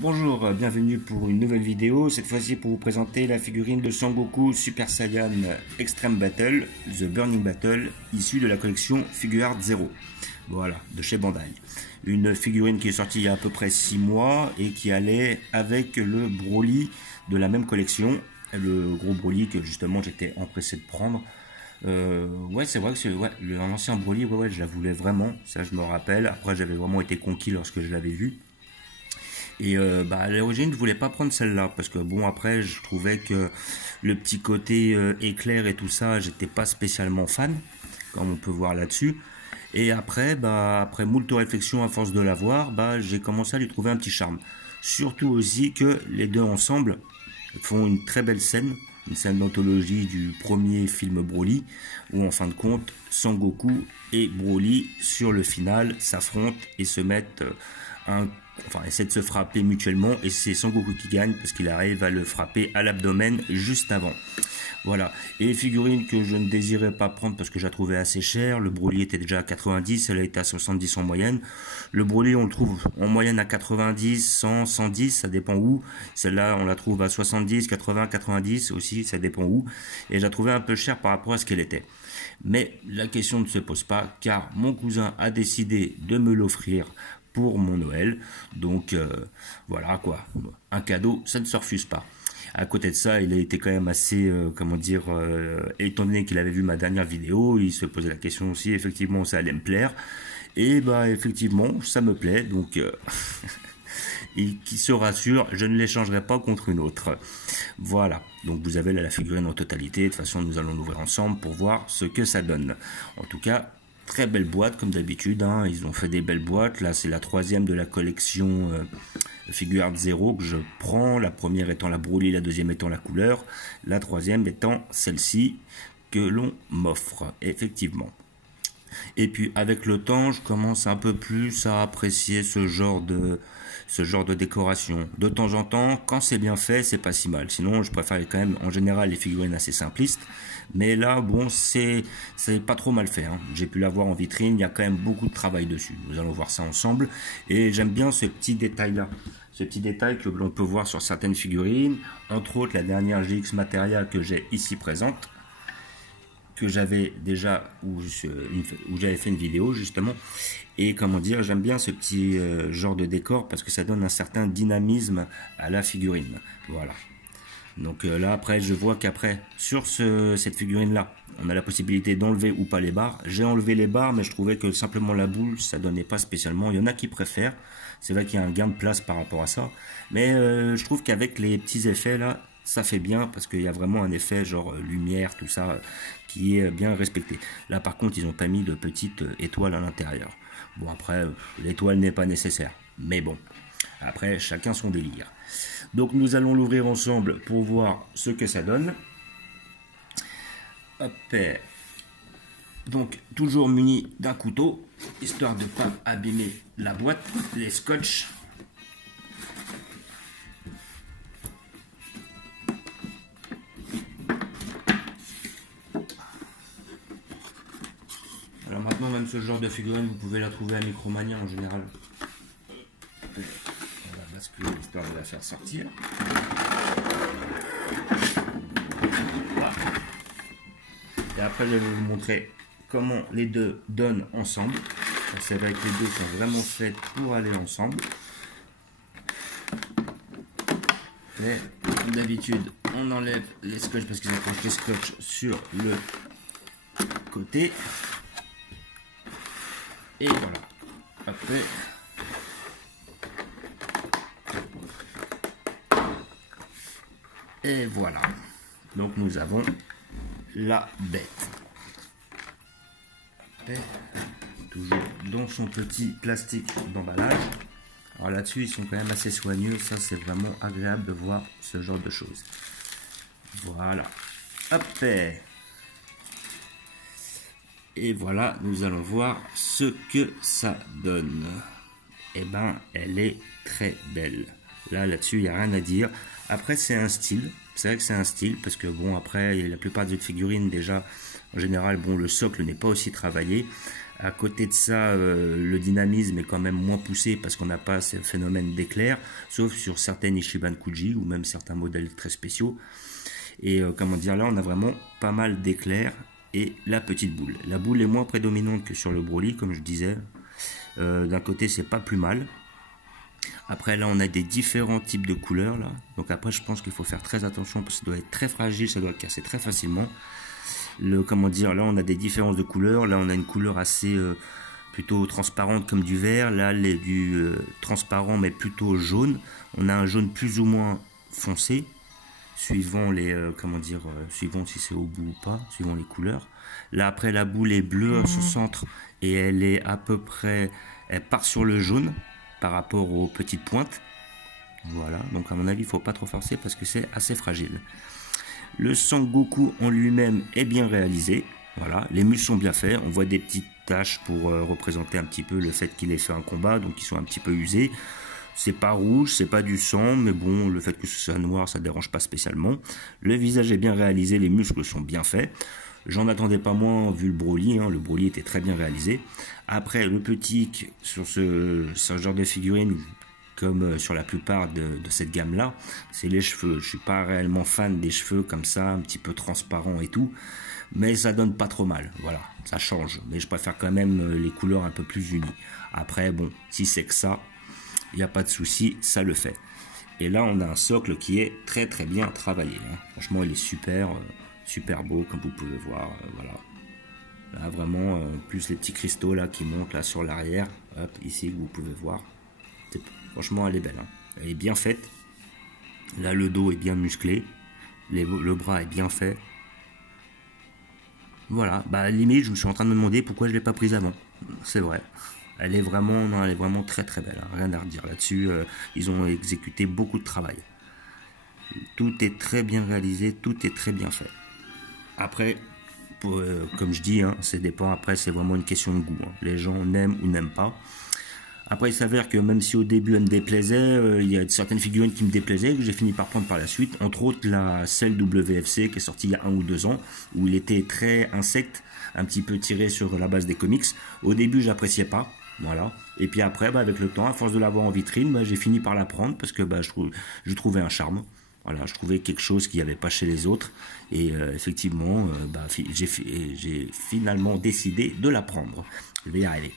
Bonjour, bienvenue pour une nouvelle vidéo, cette fois-ci pour vous présenter la figurine de Sangoku Super Saiyan Extreme Battle, The Burning Battle, issue de la collection Figuart Zero, voilà, de chez Bandai. Une figurine qui est sortie il y a à peu près 6 mois et qui allait avec le Broly de la même collection, le gros Broly que justement j'étais empressé de prendre. Ouais, c'est vrai que c'est l'ancien Broly, ouais, je la voulais vraiment, ça je me rappelle. Après, j'avais vraiment été conquis lorsque je l'avais vu. Et à l'origine, je voulais pas prendre celle-là parce que bon, après, je trouvais que le petit côté éclair et tout ça, j'étais pas spécialement fan, comme on peut voir là-dessus. Et après, après moult réflexions à force de la voir, j'ai commencé à lui trouver un petit charme. Surtout aussi que les deux ensemble font une très belle scène, une scène d'anthologie du premier film Broly, où en fin de compte, Sangoku et Broly, sur le final, s'affrontent et se mettent essaient de se frapper mutuellement, et c'est Sangoku qui gagne parce qu'il arrive à le frapper à l'abdomen juste avant. Voilà. Et figurine que je ne désirais pas prendre parce que je la trouvais assez chère. Le Broly était déjà à 90, elle a été à 70 en moyenne. Le Broly, on le trouve en moyenne à 90, 100, 110, ça dépend où. Celle-là, on la trouve à 70, 80, 90 aussi, ça dépend où. Et je la trouvais un peu chère par rapport à ce qu'elle était. Mais la question ne se pose pas car mon cousin a décidé de me l'offrir pour mon Noël. Donc voilà quoi, un cadeau, ça ne se refuse pas. À côté de ça, il a été quand même assez, étant donné qu'il avait vu ma dernière vidéo, il se posait la question aussi, effectivement, ça allait me plaire. Et effectivement, ça me plaît, donc et qui se rassure, je ne l'échangerai pas contre une autre. Voilà, donc vous avez là la figurine en totalité. De toute façon, nous allons l'ouvrir ensemble pour voir ce que ça donne. En tout cas, très belle boîte comme d'habitude, hein. Ils ont fait des belles boîtes. Là, c'est la troisième de la collection Figuart Zero que je prends. La première étant la Broly, la deuxième étant la couleur, la troisième étant celle-ci que l'on m'offre, effectivement. Et puis avec le temps, je commence un peu plus à apprécier ce genre de décoration. De temps en temps, quand c'est bien fait, c'est pas si mal. Sinon, je préfère quand même en général les figurines assez simplistes. Mais là, bon, c'est pas trop mal fait, hein. J'ai pu la voir en vitrine, il y a quand même beaucoup de travail dessus. Nous allons voir ça ensemble. Et j'aime bien ce petit détail-là. Ce petit détail que l'on peut voir sur certaines figurines. Entre autres, la dernière GX Materia que j'ai ici présente, que j'avais déjà, où j'avais fait une vidéo justement. Et comment dire, j'aime bien ce petit genre de décor parce que ça donne un certain dynamisme à la figurine. Voilà. Donc là après, je vois qu'après, sur cette figurine là, on a la possibilité d'enlever ou pas les barres. J'ai enlevé les barres, mais je trouvais que simplement la boule, ça donnait pas spécialement. Il y en a qui préfèrent. C'est vrai qu'il y a un gain de place par rapport à ça. Mais je trouve qu'avec les petits effets là, ça fait bien parce qu'il y a vraiment un effet genre lumière, tout ça, qui est bien respecté. Là par contre, ils n'ont pas mis de petites étoiles à l'intérieur. Bon après, l'étoile n'est pas nécessaire. Mais bon, après, chacun son délire. Donc nous allons l'ouvrir ensemble pour voir ce que ça donne. Hop. Donc toujours muni d'un couteau, histoire de ne pas abîmer la boîte, les scotch. Alors maintenant, même ce genre de figurine, vous pouvez la trouver à Micromania en général. On va basculer histoire de la faire sortir. Voilà. Et après, je vais vous montrer comment les deux donnent ensemble. C'est vrai que les deux sont vraiment faits pour aller ensemble. Mais comme d'habitude, on enlève les scotch parce qu'ils accrochent les scotch sur le côté. Et voilà. Après, et voilà. Donc nous avons la bête. Toujours dans son petit plastique d'emballage. Alors là-dessus, ils sont quand même assez soigneux. Ça, c'est vraiment agréable de voir ce genre de choses. Voilà. Hop. Et voilà, nous allons voir ce que ça donne. Eh ben, elle est très belle. Là-dessus, il n'y a rien à dire. Après, c'est un style. C'est vrai que c'est un style, parce que bon, après, la plupart des figurines, déjà, en général, bon, le socle n'est pas aussi travaillé. À côté de ça, le dynamisme est quand même moins poussé parce qu'on n'a pas ce phénomène d'éclair, sauf sur certaines Ichiban Kuji ou même certains modèles très spéciaux. Et comment dire, là on a vraiment pas mal d'éclairs et la petite boule. La boule est moins prédominante que sur le Broly, comme je disais. D'un côté c'est pas plus mal. Après là on a des différents types de couleurs là. Donc après je pense qu'il faut faire très attention parce que ça doit être très fragile, ça doit casser très facilement. Comment dire, là on a des différences de couleurs. Là on a une couleur assez plutôt transparente comme du vert. Là du transparent mais plutôt jaune. On a un jaune plus ou moins foncé suivant les suivant si c'est au bout ou pas, suivant les couleurs. Là après la boule est bleue à son centre et elle est à peu près, elle part sur le jaune par rapport aux petites pointes. Voilà, donc à mon avis il faut pas trop forcer parce que c'est assez fragile. Le Sangoku en lui-même est bien réalisé. Voilà, les muscles sont bien faits. On voit des petites taches pour représenter un petit peu le fait qu'il ait fait un combat, donc ils sont un petit peu usés. C'est pas rouge, c'est pas du sang, mais bon, le fait que ce soit noir, ça dérange pas spécialement. Le visage est bien réalisé, les muscles sont bien faits. J'en attendais pas moins vu le Broly, hein. Le Broly était très bien réalisé. Après, le petit sur ce genre de figurine, comme sur la plupart de cette gamme-là, c'est les cheveux. Je suis pas réellement fan des cheveux comme ça, un petit peu transparents et tout, mais ça donne pas trop mal. Voilà, ça change. Mais je préfère quand même les couleurs un peu plus unies. Après, bon, si c'est que ça, il n'y a pas de souci, ça le fait. Et là, on a un socle qui est très très bien travaillé. Hein. Franchement, il est super, super beau, comme vous pouvez voir. Voilà. Là, vraiment, plus les petits cristaux là qui montent là sur l'arrière. Hop, ici, que vous pouvez voir. Franchement, elle est belle. Hein. Elle est bien faite. Là, le dos est bien musclé. Le bras est bien fait. Voilà. Bah, à la limite, je me suis en train de me demander pourquoi je ne l'ai pas prise avant. C'est vrai. Elle est vraiment très très belle. Hein. Rien à redire là-dessus. Ils ont exécuté beaucoup de travail. Tout est très bien réalisé. Tout est très bien fait. Après, comme je dis, hein, ça dépend. Après, c'est vraiment une question de goût. Hein. Les gens aiment ou n'aiment pas. Après, il s'avère que même si au début elle me déplaisait, il y a certaines figurines qui me déplaisaient, que j'ai fini par prendre par la suite. Entre autres, la celle WFC qui est sortie il y a 1 ou 2 ans, où il était très insecte, un petit peu tiré sur la base des comics. Au début, j'appréciais pas. Voilà. Et puis après, avec le temps, à force de l'avoir en vitrine, j'ai fini par la prendre parce que je trouvais un charme. Voilà, je trouvais quelque chose qu'il n'y avait pas chez les autres. Et effectivement, j'ai finalement décidé de la prendre. Je vais y arriver.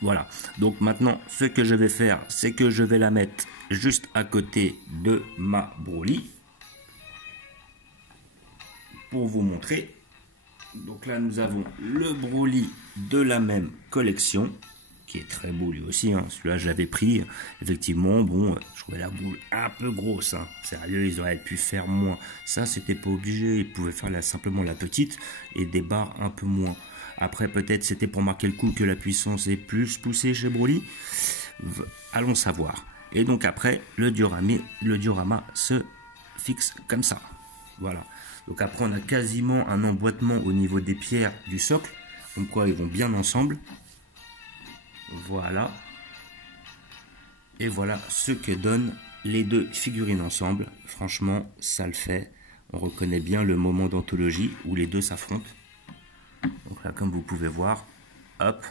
Voilà, donc maintenant ce que je vais faire, c'est que je vais la mettre juste à côté de ma Broly pour vous montrer. Donc là nous avons le Broly de la même collection qui est très beau lui aussi, hein. Celui-là je l'avais pris, effectivement, bon, je trouvais la boule un peu grosse, hein. Sérieux, ils auraient pu faire moins, ça c'était pas obligé, ils pouvaient faire simplement la petite et des barres un peu moins. Après, peut-être c'était pour marquer le coup que la puissance est plus poussée chez Broly. Allons savoir. Et donc après, le diorama se fixe comme ça. Voilà. Donc après, on a quasiment un emboîtement au niveau des pierres du socle. Comme quoi, ils vont bien ensemble. Voilà. Et voilà ce que donnent les deux figurines ensemble. Franchement, ça le fait. On reconnaît bien le moment d'anthologie où les deux s'affrontent. Donc là, comme vous pouvez voir, hop.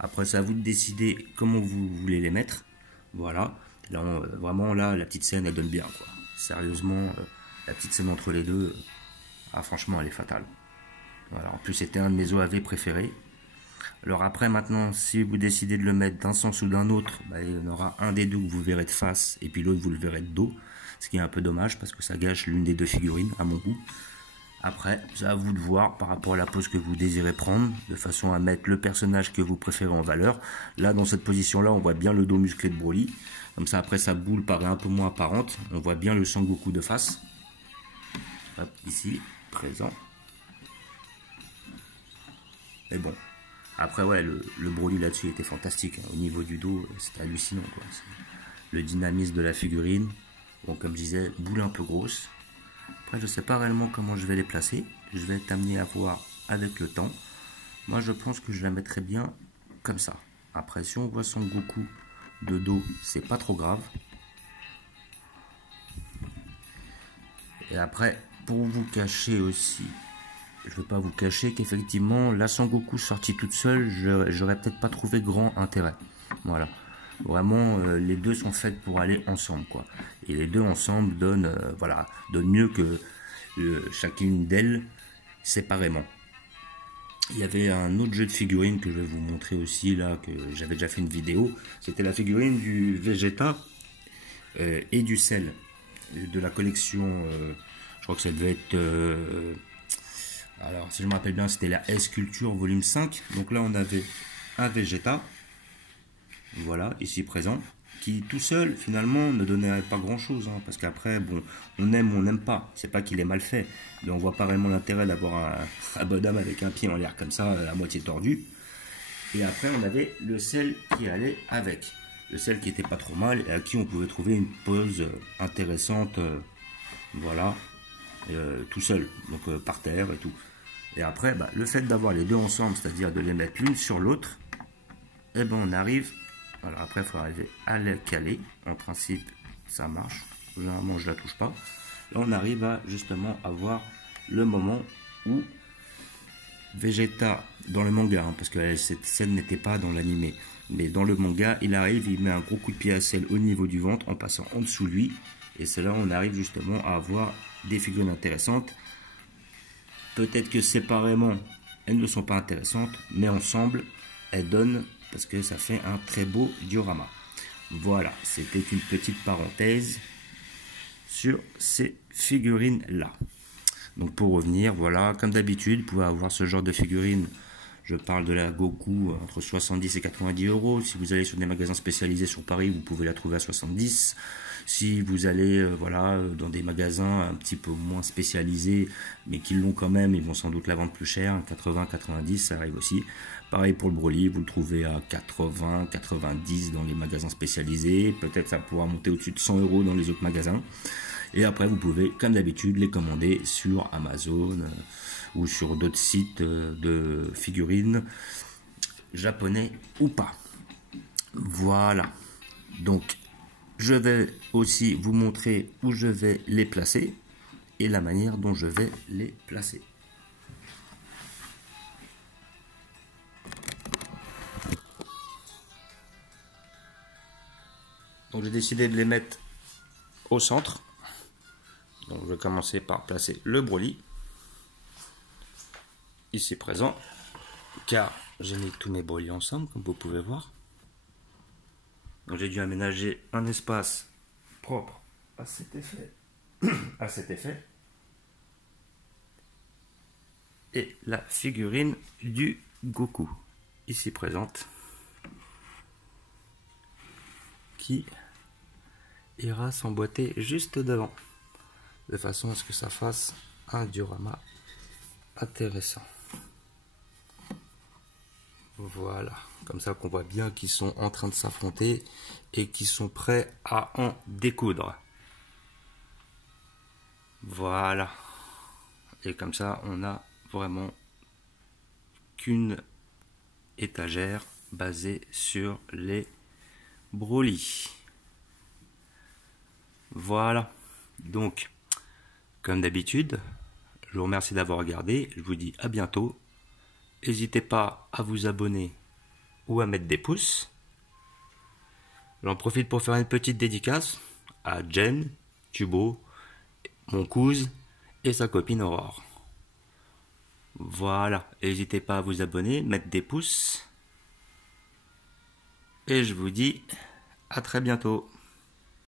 Après, c'est à vous de décider comment vous voulez les mettre. Voilà. Là, vraiment, là, la petite scène, elle donne bien, quoi. Sérieusement, la petite scène entre les deux, franchement, elle est fatale. Voilà. En plus, c'était un de mes OAV préférés. Alors après, maintenant, si vous décidez de le mettre d'un sens ou d'un autre, il y en aura un des deux que vous verrez de face, et puis l'autre, vous le verrez de dos. Ce qui est un peu dommage, parce que ça gâche l'une des deux figurines, à mon goût. Après, c'est à vous de voir par rapport à la pose que vous désirez prendre, de façon à mettre le personnage que vous préférez en valeur. Là, dans cette position-là, on voit bien le dos musclé de Broly. Comme ça, après, sa boule paraît un peu moins apparente. On voit bien le Sangoku de face. Hop, ici, présent. Mais bon, après, ouais, le Broly là-dessus était fantastique. Hein. Au niveau du dos, c'était hallucinant, quoi. Le dynamisme de la figurine. Bon, comme je disais, boule un peu grosse. Après, je ne sais pas réellement comment je vais les placer. Je vais être amené à voir avec le temps. Moi, je pense que je la mettrai bien comme ça. Après, si on voit son Goku de dos, c'est pas trop grave. Et après, pour vous cacher aussi je ne veux pas vous cacher qu'effectivement, la Sangoku sortie toute seule, j'aurais peut-être pas trouvé grand intérêt. Voilà. Vraiment, les deux sont faites pour aller ensemble, quoi. Et les deux ensemble donnent, voilà, donnent mieux que chacune d'elles séparément. Il y avait un autre jeu de figurines que je vais vous montrer aussi, là, que j'avais déjà fait une vidéo. C'était la figurine du Vegeta et du Cell, de la collection, je crois que ça devait être... alors, si je me rappelle bien, c'était la S-Culture volume 5. Donc là, on avait un Vegeta, voilà, ici présent, qui tout seul, finalement, ne donnait pas grand-chose. Hein, parce qu'après, bon, on aime ou on n'aime pas. C'est pas qu'il est mal fait. Mais on voit pas vraiment l'intérêt d'avoir un bonhomme avec un pied en l'air comme ça, à moitié tordu. Et après, on avait le Cell qui allait avec. Le Cell qui était pas trop mal et à qui on pouvait trouver une pose intéressante, voilà, tout seul, donc par terre et tout. Et après, bah, le fait d'avoir les deux ensemble, c'est-à-dire de les mettre l'une sur l'autre, et ben on arrive. Alors après, il faut arriver à les caler. En principe, ça marche. Généralement, je la touche pas. Là, on arrive à justement avoir le moment où Vegeta, dans le manga, hein, parce que cette scène n'était pas dans l'animé, mais dans le manga, il arrive, il met un gros coup de pied à Cell au niveau du ventre en passant en dessous de lui. Et c'est là où on arrive justement à avoir des figurines intéressantes. Peut-être que séparément, elles ne sont pas intéressantes, mais ensemble, elles donnent, parce que ça fait un très beau diorama. Voilà, c'était une petite parenthèse sur ces figurines-là. Donc pour revenir, voilà, comme d'habitude, vous pouvez avoir ce genre de figurines. Je parle de la Goku entre 70 et 90 euros. Si vous allez sur des magasins spécialisés sur Paris, vous pouvez la trouver à 70. Si vous allez voilà, dans des magasins un petit peu moins spécialisés, mais qui l'ont quand même, ils vont sans doute la vendre plus cher, 80, 90, ça arrive aussi. Pareil pour le Broly, vous le trouvez à 80, 90 dans les magasins spécialisés. Peut-être ça pourra monter au-dessus de 100 euros dans les autres magasins. Et après, vous pouvez, comme d'habitude, les commander sur Amazon ou sur d'autres sites de figurines, japonais ou pas. Voilà. Donc, je vais aussi vous montrer où je vais les placer et la manière dont je vais les placer. Donc, j'ai décidé de les mettre au centre. Donc je vais commencer par placer le Broly, ici présent, car j'ai mis tous mes Broly ensemble, comme vous pouvez voir. Donc j'ai dû aménager un espace propre à cet effet. à cet effet. Et la figurine du Goku, ici présente, qui ira s'emboîter juste devant, de façon à ce que ça fasse un diorama intéressant. Voilà, comme ça qu'on voit bien qu'ils sont en train de s'affronter et qu'ils sont prêts à en découdre. Voilà, et comme ça on a vraiment qu'une étagère basée sur les Broly. Voilà, donc comme d'habitude, je vous remercie d'avoir regardé, je vous dis à bientôt. N'hésitez pas à vous abonner ou à mettre des pouces. J'en profite pour faire une petite dédicace à Jen, Tubo, mon cousin et sa copine Aurore. Voilà, n'hésitez pas à vous abonner, mettre des pouces. Et je vous dis à très bientôt.